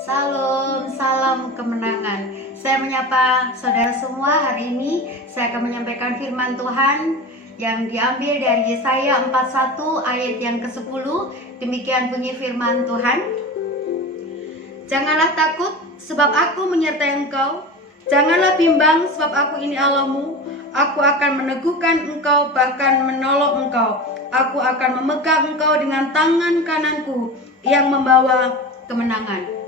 Salam, salam kemenangan. Saya menyapa saudara semua. Hari ini saya akan menyampaikan firman Tuhan yang diambil dari Yesaya 41 ayat yang ke-10. Demikian bunyi firman Tuhan. Janganlah takut sebab aku menyertai engkau. Janganlah bimbang sebab aku ini Allahmu. Aku akan meneguhkan engkau, bahkan menolong engkau. Aku akan memegang engkau dengan tangan kananku yang membawa kemenangan.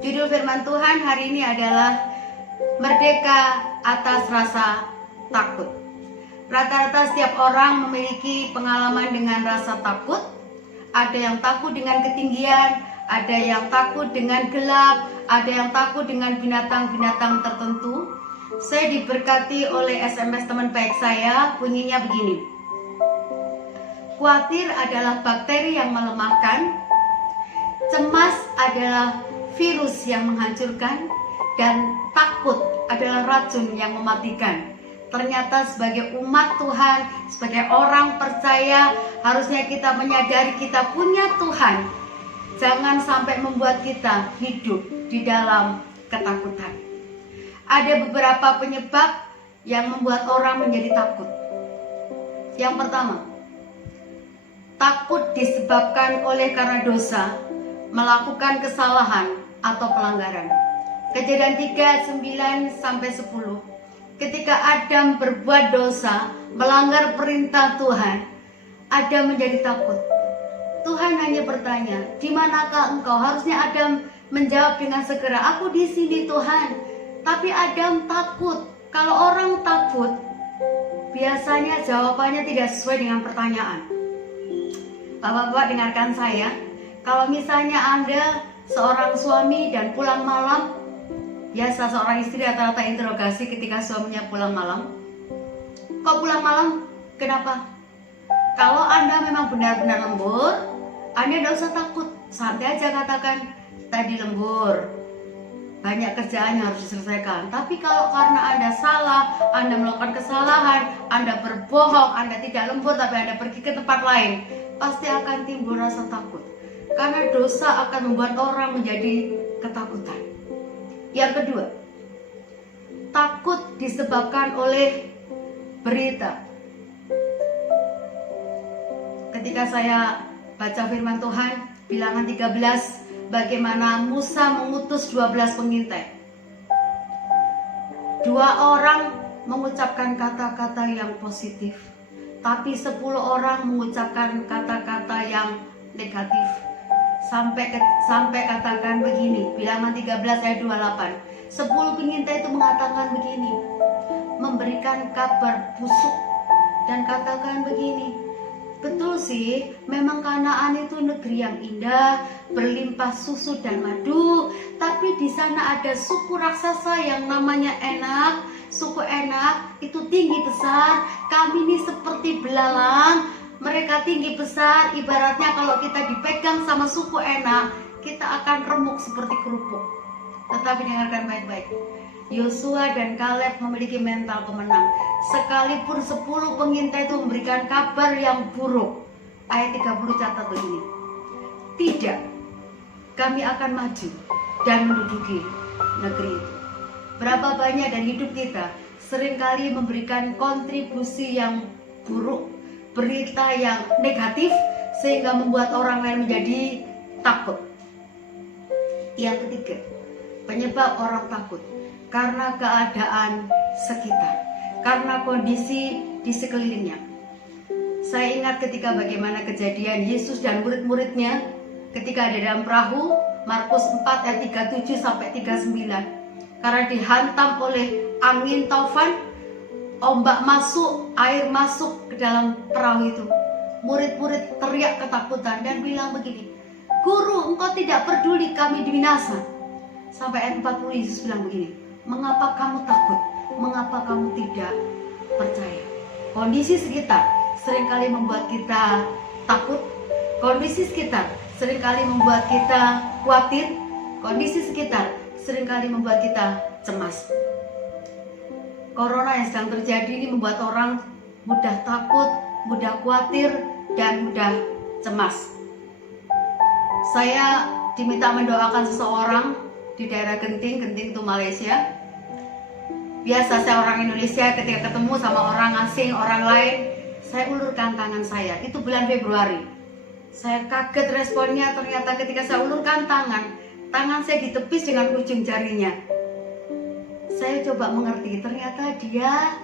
Judul firman Tuhan hari ini adalah Merdeka atas rasa takut. Rata-rata setiap orang memiliki pengalaman dengan rasa takut. Ada yang takut dengan ketinggian, ada yang takut dengan gelap, ada yang takut dengan binatang-binatang tertentu. Saya diberkati oleh SMS teman baik saya, bunyinya begini. Khawatir adalah bakteri yang melemahkan, cemas adalah virus yang menghancurkan, dan takut adalah racun yang mematikan. Ternyata sebagai umat Tuhan, sebagai orang percaya, harusnya kita menyadari kita punya Tuhan. Jangan sampai membuat kita hidup di dalam ketakutan. Ada beberapa penyebab yang membuat orang menjadi takut. Yang pertama, takut disebabkan oleh karena dosa, melakukan kesalahan atau pelanggaran. Kejadian 3:9-10. Ketika Adam berbuat dosa, melanggar perintah Tuhan, Adam menjadi takut. Tuhan hanya bertanya, "Di manakah engkau?" Harusnya Adam menjawab dengan segera, "Aku di sini, Tuhan." Tapi Adam takut. Kalau orang takut, biasanya jawabannya tidak sesuai dengan pertanyaan. Bapak-bapak, dengarkan saya. Kalau misalnya Anda seorang suami dan pulang malam, biasa seorang istri rata-rata interogasi ketika suaminya pulang malam. Kok pulang malam? Kenapa? Kalau Anda memang benar-benar lembur, Anda tidak usah takut. Santai aja katakan, tadi lembur, banyak kerjaan yang harus diselesaikan. Tapi kalau karena Anda salah, Anda melakukan kesalahan, Anda berbohong, Anda tidak lembur tapi Anda pergi ke tempat lain, pasti akan timbul rasa takut. Karena dosa akan membuat orang menjadi ketakutan. Yang kedua, takut disebabkan oleh berita. Ketika saya baca firman Tuhan, Bilangan 13, bagaimana Musa mengutus 12 pengintai. 2 orang mengucapkan kata-kata yang positif, tapi 10 orang mengucapkan kata-kata yang negatif. Sampai katakan begini, Bilangan 13 ayat 28. 10 pengintai itu mengatakan begini, memberikan kabar busuk dan katakan begini, betul sih, memang Kanaan itu negeri yang indah, berlimpah susu dan madu, tapi di sana ada suku raksasa yang namanya Enak. Suku Enak itu tinggi besar, kami ini seperti belalang. Mereka tinggi besar, ibaratnya kalau kita dipegang sama suku Enak, kita akan remuk seperti kerupuk. Tetapi dengarkan baik-baik, Yosua dan Kaleb memiliki mental pemenang. Sekalipun 10 pengintai itu memberikan kabar yang buruk, ayat 30 catat begini, tidak, kami akan maju dan menduduki negeri itu. Berapa banyak dari hidup kita seringkali memberikan kontribusi yang buruk, berita yang negatif, sehingga membuat orang lain menjadi takut. Yang ketiga, penyebab orang takut karena keadaan sekitar, karena kondisi di sekelilingnya. Saya ingat ketika bagaimana kejadian Yesus dan murid-muridnya ketika ada dalam perahu, Markus 4 ayat 37-39. Karena dihantam oleh angin taufan, ombak masuk, air masuk ke dalam perahu itu. Murid-murid teriak ketakutan dan bilang begini, "Guru, engkau tidak peduli kami binasa." Sampai ayat 40 Yesus bilang begini, "Mengapa kamu takut? Mengapa kamu tidak percaya?" Kondisi sekitar seringkali membuat kita takut. Kondisi sekitar seringkali membuat kita khawatir. Kondisi sekitar seringkali membuat kita cemas. Corona yang sedang terjadi ini membuat orang mudah takut, mudah khawatir, dan mudah cemas. Saya diminta mendoakan seseorang di daerah Genting itu Malaysia. Biasa saya orang Indonesia ketika ketemu sama orang asing, orang lain, saya ulurkan tangan saya. Itu bulan Februari. Saya kaget responnya, ternyata ketika saya ulurkan tangan saya ditepis dengan ujung jarinya. Saya coba mengerti, ternyata dia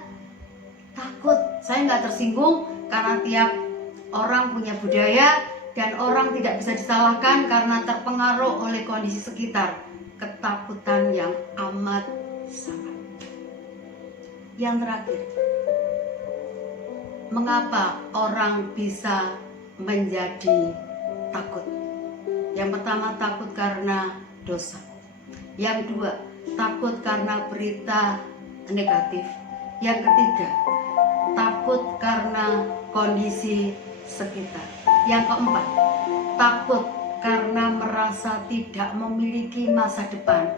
takut. Saya nggak tersinggung karena tiap orang punya budaya dan orang tidak bisa disalahkan karena terpengaruh oleh kondisi sekitar. Ketakutan yang amat sangat. Yang terakhir, mengapa orang bisa menjadi takut? Yang pertama, takut karena dosa. Yang kedua, takut karena berita negatif. Yang ketiga, takut karena kondisi sekitar. Yang keempat, takut karena merasa tidak memiliki masa depan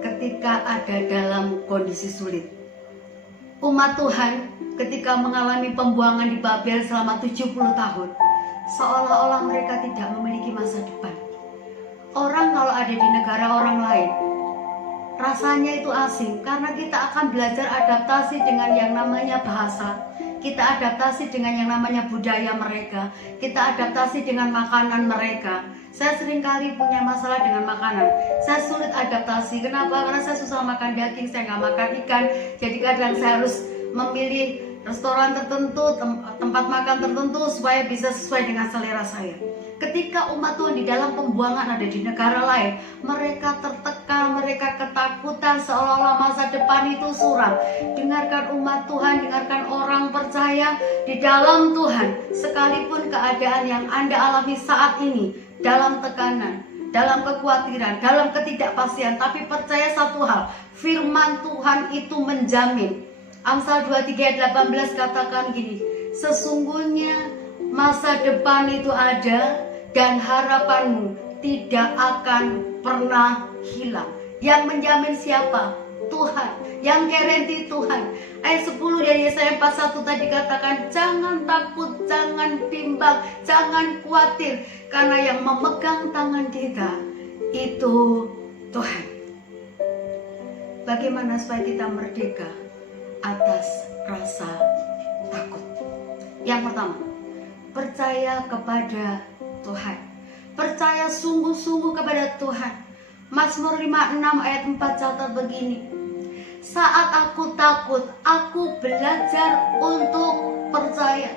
ketika ada dalam kondisi sulit. Umat Tuhan ketika mengalami pembuangan di Babel selama 70 tahun, seolah-olah mereka tidak memiliki masa depan. Orang kalau ada di negara orang lain, rasanya itu asing karena kita akan belajar adaptasi dengan yang namanya bahasa. Kita adaptasi dengan yang namanya budaya mereka. Kita adaptasi dengan makanan mereka. Saya seringkali punya masalah dengan makanan. Saya sulit adaptasi. Kenapa? Karena saya susah makan daging, saya nggak makan ikan. Jadi kadang saya harus memilih restoran tertentu, tempat makan tertentu supaya bisa sesuai dengan selera saya. Ketika umat Tuhan di dalam pembuangan ada di negara lain, mereka tertekan, mereka ketakutan seolah-olah masa depan itu suram. Dengarkan umat Tuhan, dengarkan orang percaya di dalam Tuhan. Sekalipun keadaan yang Anda alami saat ini dalam tekanan, dalam kekhawatiran, dalam ketidakpastian, tapi percaya satu hal, firman Tuhan itu menjamin. Amsal 23:18 katakan gini, sesungguhnya masa depan itu ada dan harapanmu tidak akan pernah hilang. Yang menjamin siapa? Tuhan. Yang garanti Tuhan. Ayat 10 dari Yesaya 41 tadi katakan, jangan takut, jangan bimbang, jangan khawatir, karena yang memegang tangan kita itu Tuhan. Bagaimana supaya kita merdeka atas rasa takut? Yang pertama, percaya kepada Tuhan. Percaya sungguh-sungguh kepada Tuhan. Mazmur 56 ayat 4 catat begini, saat aku takut, aku belajar untuk percaya.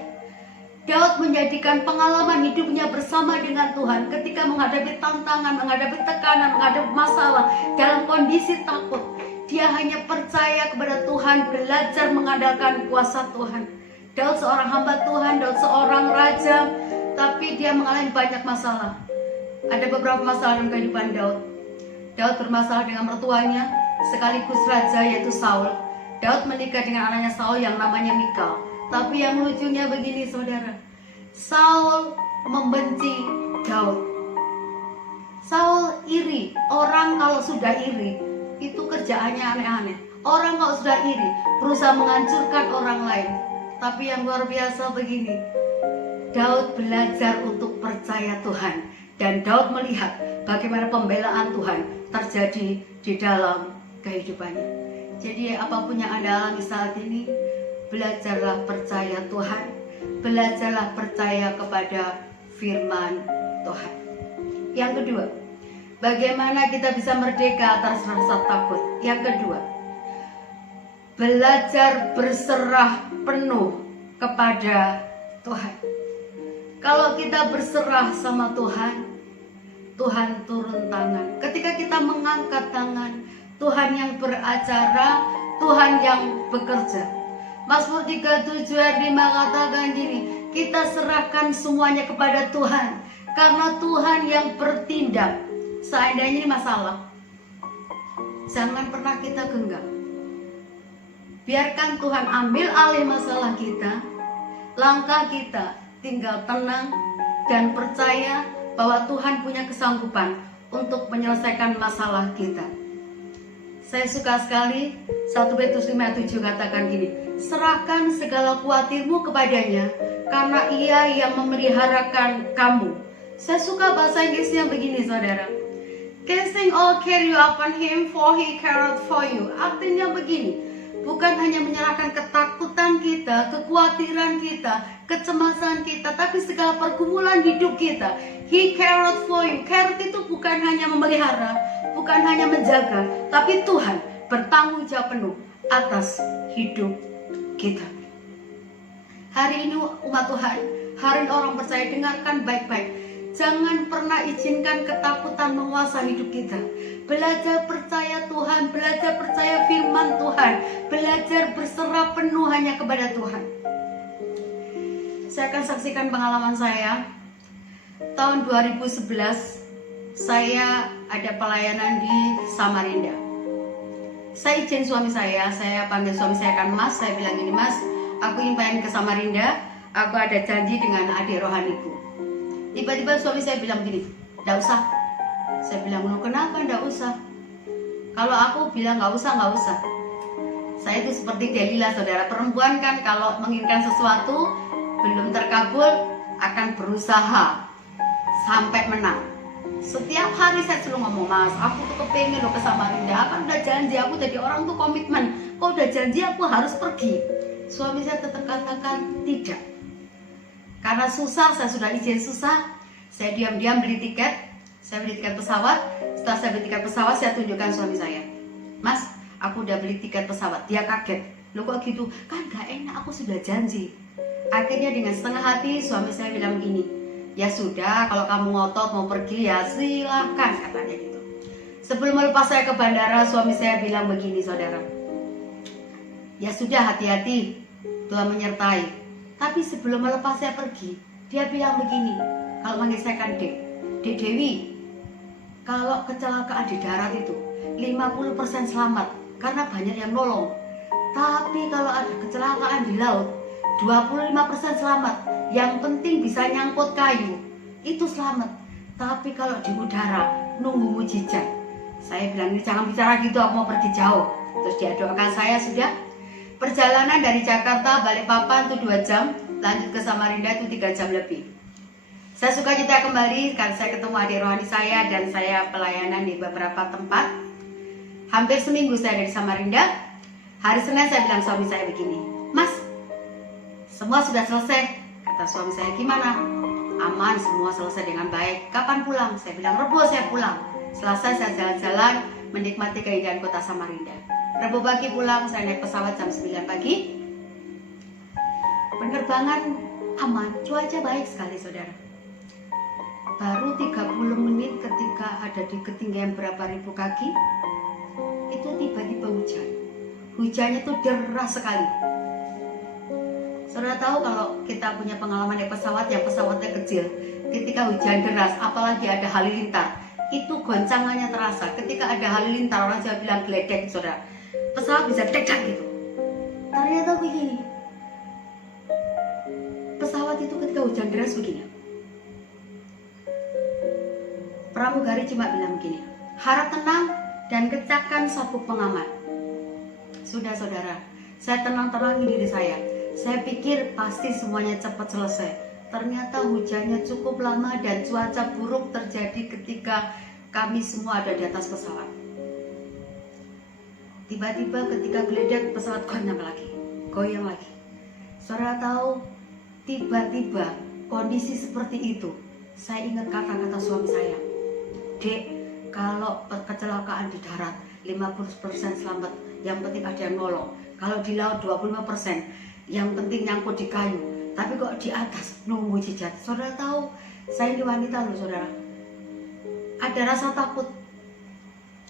Daud menjadikan pengalaman hidupnya bersama dengan Tuhan ketika menghadapi tantangan, menghadapi tekanan, menghadapi masalah dalam kondisi takut. Dia hanya percaya kepada Tuhan, belajar mengandalkan kuasa Tuhan. Daud seorang hamba Tuhan, Daud seorang raja, tapi dia mengalami banyak masalah. Ada beberapa masalah dalam kehidupan Daud. Daud bermasalah dengan mertuanya, sekaligus raja yaitu Saul. Daud menikah dengan anaknya Saul yang namanya Mikal. Tapi yang lucunya begini saudara, Saul membenci Daud. Saul iri. Orang kalau sudah iri itu kerjaannya aneh-aneh. Orang kalau sudah iri berusaha menghancurkan orang lain. Tapi yang luar biasa begini, Daud belajar untuk percaya Tuhan. Dan Daud melihat bagaimana pembelaan Tuhan terjadi di dalam kehidupannya. Jadi apapun yang Anda alami saat ini, belajarlah percaya Tuhan. Belajarlah percaya kepada firman Tuhan. Yang kedua, bagaimana kita bisa merdeka atas rasa takut? Yang kedua, belajar berserah penuh kepada Tuhan. Kalau kita berserah sama Tuhan, Tuhan turun tangan. Ketika kita mengangkat tangan, Tuhan yang beracara, Tuhan yang bekerja. Mazmur 37 ayat 5 katakan gini, kita serahkan semuanya kepada Tuhan, karena Tuhan yang bertindak. Seandainya ini masalah, jangan pernah kita genggam. Biarkan Tuhan ambil alih masalah kita. Langkah kita tinggal tenang dan percaya bahwa Tuhan punya kesanggupan untuk menyelesaikan masalah kita. Saya suka sekali 1 Petrus 5:7 katakan gini, serahkan segala khawatirmu kepadanya, karena Ia yang memeliharakan kamu. Saya suka bahasa Inggrisnya begini saudara, Casting all care you upon him, for he cared for you. Artinya begini, bukan hanya menyerahkan ketakutan kita, kekhawatiran kita, kecemasan kita, tapi segala pergumulan hidup kita. He cared for you. Care itu bukan hanya memelihara, bukan hanya menjaga, tapi Tuhan bertanggung jawab penuh atas hidup kita. Hari ini umat Tuhan, hari ini orang percaya, dengarkan baik-baik. Jangan pernah izinkan ketakutan menguasai hidup kita. Belajar percaya Tuhan, belajar percaya firman Tuhan, belajar berserah penuh hanya kepada Tuhan. Saya akan saksikan pengalaman saya. Tahun 2011, saya ada pelayanan di Samarinda. Saya izin suami saya panggil suami saya kan Mas, saya bilang gini, Mas, aku ingin pengen ke Samarinda, aku ada janji dengan adik rohaniku. Tiba-tiba suami saya bilang gini, "Nggak usah." Saya bilang, "Loh, kenapa nggak usah?" Kalau aku bilang nggak usah. Saya itu seperti Delila, saudara. Perempuan kan kalau menginginkan sesuatu belum terkabul akan berusaha sampai menang. Setiap hari saya selalu ngomong, "Mas, aku tuh kepengen loh ke Samarinda. Kan udah janji, aku jadi orang tuh komitmen. Kok udah janji aku harus pergi." Suami saya tetap katakan tidak. Karena susah, saya sudah izin susah, saya diam-diam beli tiket. Saya beli tiket pesawat. Setelah saya beli tiket pesawat, saya tunjukkan suami saya, "Mas, aku udah beli tiket pesawat." Dia kaget, "Loh kok gitu?" "Kan gak enak, aku sudah janji." Akhirnya dengan setengah hati suami saya bilang gini, "Ya sudah, kalau kamu ngotot mau pergi ya silakan," katanya gitu. Sebelum melepas saya ke bandara, suami saya bilang begini, saudara, "Ya sudah, hati-hati, Tuhan menyertai." Tapi sebelum melepas saya pergi, dia bilang begini, kalau manggil saya kan Dek Dewi, kalau kecelakaan di darat itu 50% selamat karena banyak yang nolong. Tapi kalau ada kecelakaan di laut 25% selamat, yang penting bisa nyangkut kayu, itu selamat. Tapi kalau di udara nunggu mujizat. Saya bilang, "Ini jangan bicara gitu, aku mau pergi jauh." Terus dia doakan saya. Sudah. Perjalanan dari Jakarta Balikpapan itu 2 jam, lanjut ke Samarinda itu 3 jam lebih. Saya suka cerita kembali karena saya ketemu adik rohani saya dan saya pelayanan di beberapa tempat. Hampir seminggu saya ada di Samarinda. Hari Senin saya bilang suami saya begini, "Mas, semua sudah selesai." Kata suami saya, "Gimana?" "Aman, semua selesai dengan baik." "Kapan pulang?" Saya bilang, "Rebo saya pulang." Selasa saya jalan-jalan menikmati keindahan kota Samarinda. Rabu pagi pulang, saya naik pesawat jam 9 pagi. Penerbangan aman, cuaca baik sekali, saudara. Baru 30 menit ketika ada di ketinggian berapa ribu kaki, itu tiba-tiba hujan. Hujannya itu deras sekali. Saudara tahu kalau kita punya pengalaman naik pesawat yang pesawatnya kecil, ketika hujan deras, apalagi ada halilintar, itu goncangannya terasa. Ketika ada halilintar, orang Jawa bilang geledek, saudara. Pesawat bisa dedak gitu. Ternyata begini, pesawat itu ketika hujan deras begini, pramugari cuma bilang begini, "Harap tenang dan kencangkan sabuk pengaman." Sudah, saudara, saya tenang-tenangin diri saya. Saya pikir pasti semuanya cepat selesai. Ternyata hujannya cukup lama dan cuaca buruk terjadi ketika kami semua ada di atas pesawat. Tiba-tiba ketika geledak, pesawat goyang lagi. Saudara tahu, tiba-tiba kondisi seperti itu, saya ingat kata-kata suami saya, "Dek, kalau kecelakaan di darat 50% selamat, yang penting ada yang nolong. Kalau di laut 25%, yang penting nyangkut di kayu. Tapi kok di atas nunggu mujizat." Saudara tahu, saya ini wanita loh, saudara. Ada rasa takut,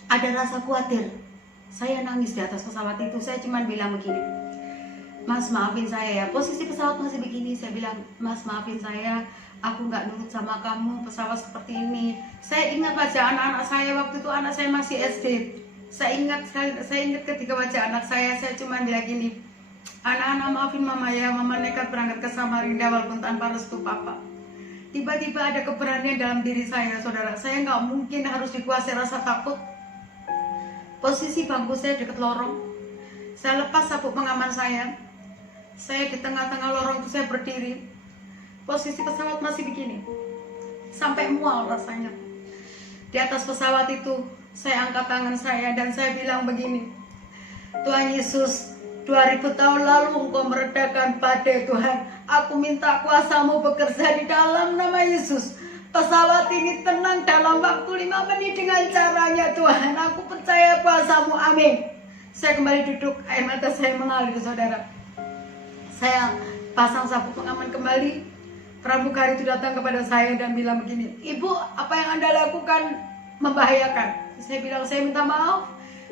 ada rasa khawatir. Saya nangis di atas pesawat itu. Saya cuma bilang begini, "Mas, maafin saya ya, posisi pesawat masih begini." Saya bilang, "Mas, maafin saya, aku nggak nurut sama kamu, pesawat seperti ini." Saya ingat wajah anak-anak saya waktu itu, anak saya masih SD. Saya ingat ketika wajah anak saya cuma bilang gini, "Anak-anak, maafin mama ya, mama nekat berangkat ke Samarinda walaupun tanpa restu papa." Tiba-tiba ada keberanian dalam diri saya, saudara. Saya nggak mungkin harus dikuasai rasa takut. Posisi bangku saya dekat lorong. Saya lepas sabuk pengaman saya. Saya di tengah-tengah lorong itu saya berdiri. Posisi pesawat masih begini, sampai mual rasanya. Di Di atas pesawat itu saya angkat tangan saya dan saya bilang begini, Tuhan Yesus, 2000 tahun lalu Engkau meredakan badai Tuhan. Aku minta kuasa-Mu bekerja di dalam nama Yesus. Pesawat ini tenang dalam waktu 5 menit dengan caranya Tuhan. Aku percaya kuasa-Mu, amin. Saya kembali duduk, air mata saya mengalir saudara. Saya pasang sabuk pengaman kembali. Pramugari itu datang kepada saya dan bilang begini, Ibu, apa yang Anda lakukan membahayakan. Saya bilang, saya minta maaf,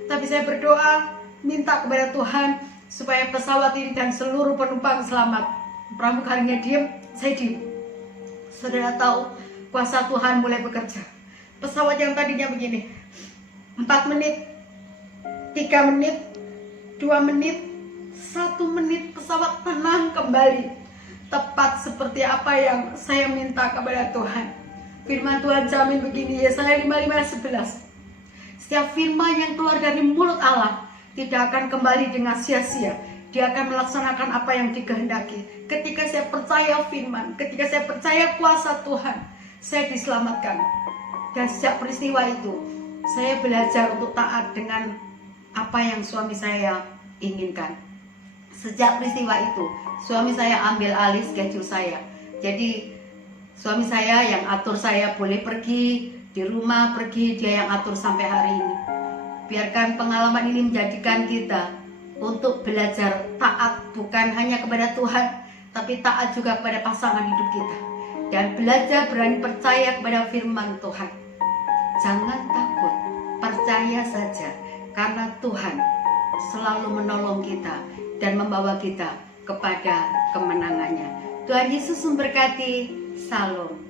tapi saya berdoa minta kepada Tuhan supaya pesawat ini dan seluruh penumpang selamat. Pramugarinya diam, saya diam. Saudara tahu, kuasa Tuhan mulai bekerja. Pesawat yang tadinya begini, 4 menit, 3 menit, 2 menit, 1 menit pesawat tenang kembali. Tepat seperti apa yang saya minta kepada Tuhan. Firman Tuhan jamin begini, Yesaya 55:11. Setiap firman yang keluar dari mulut Allah tidak akan kembali dengan sia-sia. Dia akan melaksanakan apa yang dikehendaki. Ketika saya percaya firman, ketika saya percaya kuasa Tuhan, saya diselamatkan. Dan sejak peristiwa itu, saya belajar untuk taat dengan apa yang suami saya inginkan. Sejak peristiwa itu, suami saya ambil alih schedule saya. Jadi suami saya yang atur saya boleh pergi di rumah, pergi, dia yang atur sampai hari ini. Biarkan pengalaman ini menjadikan kita untuk belajar taat bukan hanya kepada Tuhan, tapi taat juga kepada pasangan hidup kita. Dan belajar berani percaya kepada firman Tuhan. Jangan takut, percaya saja, karena Tuhan selalu menolong kita dan membawa kita kepada kemenangannya. Tuhan Yesus memberkati. Salam.